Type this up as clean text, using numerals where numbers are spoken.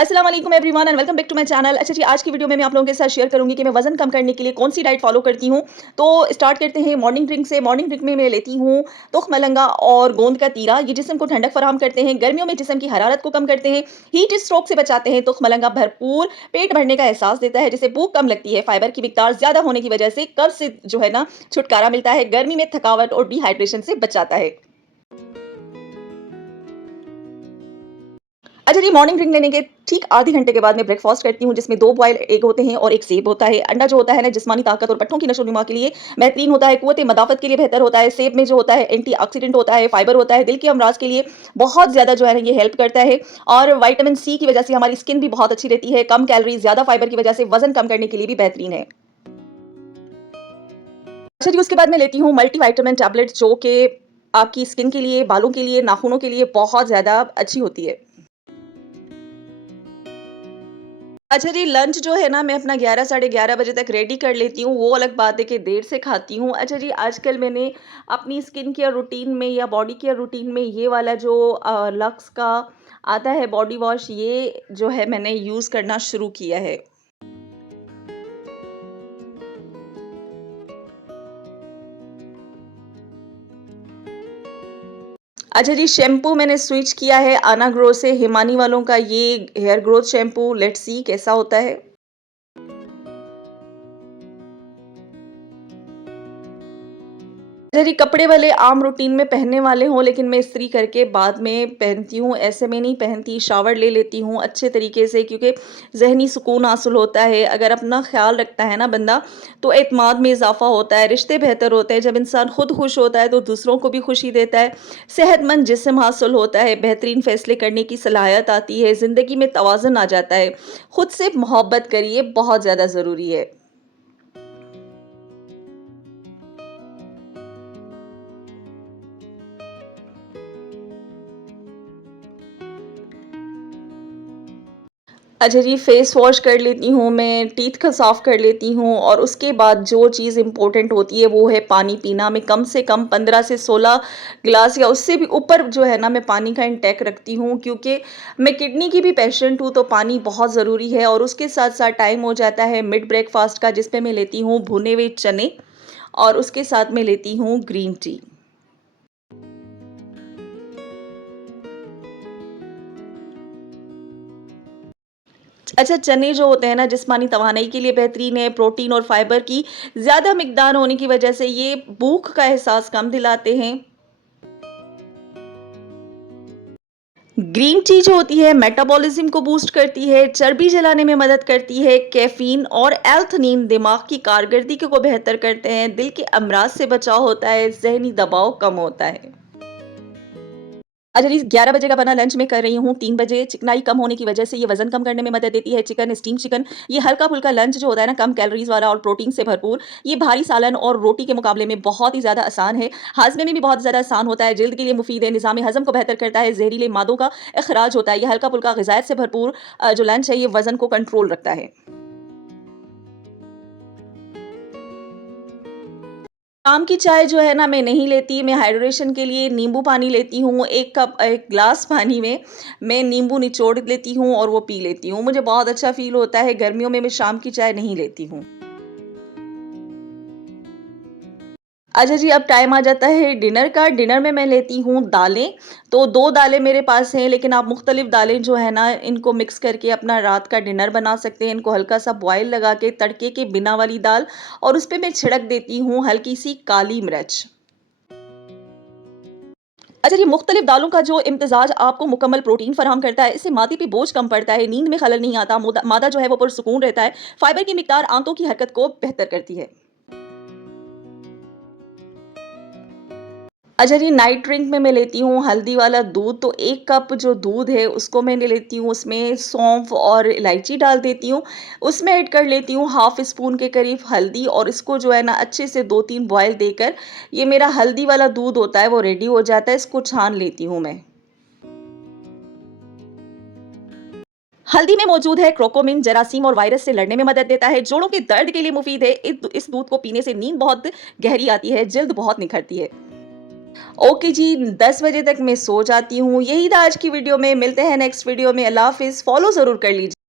अस्सलाम वालेकुम everyone and welcome back to my channel. अच्छा जी, आज की वीडियो में मैं आप लोगों के साथ शेयर करूंगी कि मैं वजन कम करने के लिए कौन सी डाइट फॉलो करती हूं। तो स्टार्ट करते हैं मॉर्निंग ड्रिंक से। मॉर्निंग ड्रिंक में मैं लेती हूं तुख मलंगा और गोंद का तीरा। ये जिस्म को ठंडक फराहम करते हैं, गर्मियों में जिस्म की हरारत को कम करते हैं, हीट स्ट्रोक से बचाते हैं। तुख मलंगा भरपूर पेट भरने का एहसास देता है, जिससे भूख कम लगती है। फाइबर की मिकदार ज्यादा होने की वजह से कब्ज से जो है ना छुटकारा मिलता है। गर्मी में थकावट और डिहाइड्रेशन से बचाता है। अच्छा जी, मॉर्निंग ड्रिंक लेने के ठीक आधे घंटे के बाद मैं ब्रेकफास्ट करती हूँ, जिसमें 2 बॉइल्ड एग होते हैं और 1 सेब होता है। अंडा जो होता है ना, जिस्मानी ताकत और पट्टों की नशो-नुमा के लिए बेहतरीन होता है, क़ुव्वत मदाफ़त के लिए बेहतर होता है। सेब में जो होता है एंटीऑक्सीडेंट होता है, फाइबर होता है, दिल के अमराज़ के लिए बहुत ज़्यादा जो है ना ये हेल्प करता है। और विटामिन सी की वजह से हमारी स्किन भी बहुत अच्छी रहती है। कम कैलोरीज़, ज़्यादा फाइबर की वजह से वज़न कम करने के लिए भी बेहतरीन है। अच्छा जी, उसके बाद मैं लेती हूँ मल्टीविटामिन टैबलेट, जो कि आपकी स्किन के लिए, बालों के लिए, नाखूनों के लिए बहुत ज़्यादा अच्छी होती है। अच्छा जी, लंच जो है ना मैं अपना 11 साढ़े 11 बजे तक रेडी कर लेती हूँ। वो अलग बात है कि देर से खाती हूँ। अच्छा जी, आजकल मैंने अपनी स्किन केयर रूटीन में या बॉडी केयर रूटीन में ये वाला जो लक्स का आता है बॉडी वॉश, ये जो है मैंने यूज़ करना शुरू किया है। अच्छा जी, शैम्पू मैंने स्विच किया है आना ग्रो से, हिमानी वालों का ये hair growth shampoo. Let's see कैसा होता है। अच्छा जी, कपड़े वाले आम रूटीन में पहनने वाले हों, लेकिन मैं इस्त्री करके बाद में पहनती हूँ, ऐसे में नहीं पहनती। शावर ले लेती हूँ अच्छे तरीके से, क्योंकि ज़हनी सुकून हासिल होता है। अगर अपना ख़्याल रखता है ना बंदा, तो एतमाद में इज़ाफ़ा होता है, रिश्ते बेहतर होते हैं। जब इंसान खुद खुश होता है, तो दूसरों को भी खुशी देता है। सेहतमंद जिस्म हासिल होता है, बेहतरीन फ़ैसले करने की सलाहियत आती है, ज़िंदगी में तवाज़ुन आ जाता है। खुद से मोहब्बत करिए, बहुत ज़्यादा ज़रूरी है। अच्छा जी, फेस वॉश कर लेती हूँ मैं, टीथ का साफ़ कर लेती हूँ, और उसके बाद जो चीज़ इम्पोर्टेंट होती है वो है पानी पीना। मैं कम से कम 15 से 16 गिलास या उससे भी ऊपर जो है ना मैं पानी का इंटेक रखती हूँ, क्योंकि मैं किडनी की भी पेशेंट हूँ, तो पानी बहुत ज़रूरी है। और उसके साथ-साथ टाइम हो जाता है मिड ब्रेकफ़ास्ट का, जिसपे मैं लेती हूँ भुने हुए चने और उसके साथ में लेती हूँ ग्रीन टी। अच्छा, चने जो होते हैं ना जिस्मानी तवानाई के लिए बेहतरीन है, प्रोटीन और फाइबर की ज़्यादा मिकदार होने की वजह से ये भूख का एहसास कम दिलाते हैं। ग्रीन टी जो होती है मेटाबॉलिज्म को बूस्ट करती है, चर्बी जलाने में मदद करती है, कैफ़ीन और एल्थनीन दिमाग की कारकर्दगी को बेहतर करते हैं, दिल के अमराज से बचाव होता है, ज़हनी दबाव कम होता है। अच्छा जी, 11 बजे का बना लंच मैं कर रही हूँ 3 बजे। चिकनाई कम होने की वजह से ये वज़न कम करने में मदद देती है। चिकन, स्टीम चिकन, ये हल्का-फुल्का लंच जो होता है ना, कम कैलोरीज़ वाला और प्रोटीन से भरपूर, ये भारी सालन और रोटी के मुकाबले में बहुत ही ज़्यादा आसान है। हाज़मे में भी बहुत ज़्यादा आसान होता है, जल्द के लिए मुफ़ीद है, निज़ाम हज़म को बेहतर करता है, ज़हरीले मादों का इख़राज होता है। ये हल्का-फुल्का ग़िज़ायत से भरपूर जो लंच है, ये वज़न को कंट्रोल रखता है। शाम की चाय जो है ना मैं नहीं लेती, मैं हाइड्रेशन के लिए नींबू पानी लेती हूँ। 1 ग्लास पानी में मैं नींबू निचोड़ लेती हूँ और वो पी लेती हूँ। मुझे बहुत अच्छा फ़ील होता है, गर्मियों में मैं शाम की चाय नहीं लेती हूँ। अच्छा जी, अब टाइम आ जाता है डिनर का। डिनर में मैं लेती हूँ दालें, तो 2 दालें मेरे पास हैं, लेकिन आप मुख्तलिफ़ दालें जो है ना, इनको मिक्स करके अपना रात का डिनर बना सकते हैं। इनको हल्का-सा बॉयल लगा के तड़के के बिना वाली दाल, और उसपे मैं छिड़क देती हूँ हल्की-सी काली मिर्च। अच्छा, ये मुख्तलिफ दालों का जो इम्तिज़ाज आपको मुकम्मल प्रोटीन फ़राहम करता है, इससे मादे पे बोझ कम पड़ता है, नींद में खलल नहीं आता, मादा जो है वो पुरसुकून रहता है, फाइबर की मिकदार आंतों की हरकत को बेहतर करती है। अच्छा जी, नाइट ड्रिंक में मैं लेती हूँ हल्दी वाला दूध, तो 1 कप जो दूध है उसको मैं ले लेती हूँ, उसमें सौंफ और इलायची डाल देती हूँ। उसमें ऐड कर लेती हूँ हाफ़ स्पून के करीब हल्दी, और इसको जो है ना अच्छे से 2-3 बॉयल देकर, ये मेरा हल्दी वाला दूध होता है वो रेडी हो जाता है, इसको छान लेती हूँ मैं। हल्दी में मौजूद है क्रोकोमिन, जरासीम और वायरस से लड़ने में मदद देता है, जोड़ों के दर्द के लिए मुफीद है। इस दूध को पीने से नींद बहुत गहरी आती है, जल्द बहुत निखरती है। ओके जी, 10 बजे तक मैं सो जाती हूँ। यही था आज की वीडियो में, मिलते हैं नेक्स्ट वीडियो में। अल्लाह हाफ़िज़, फॉलो ज़रूर कर लीजिए।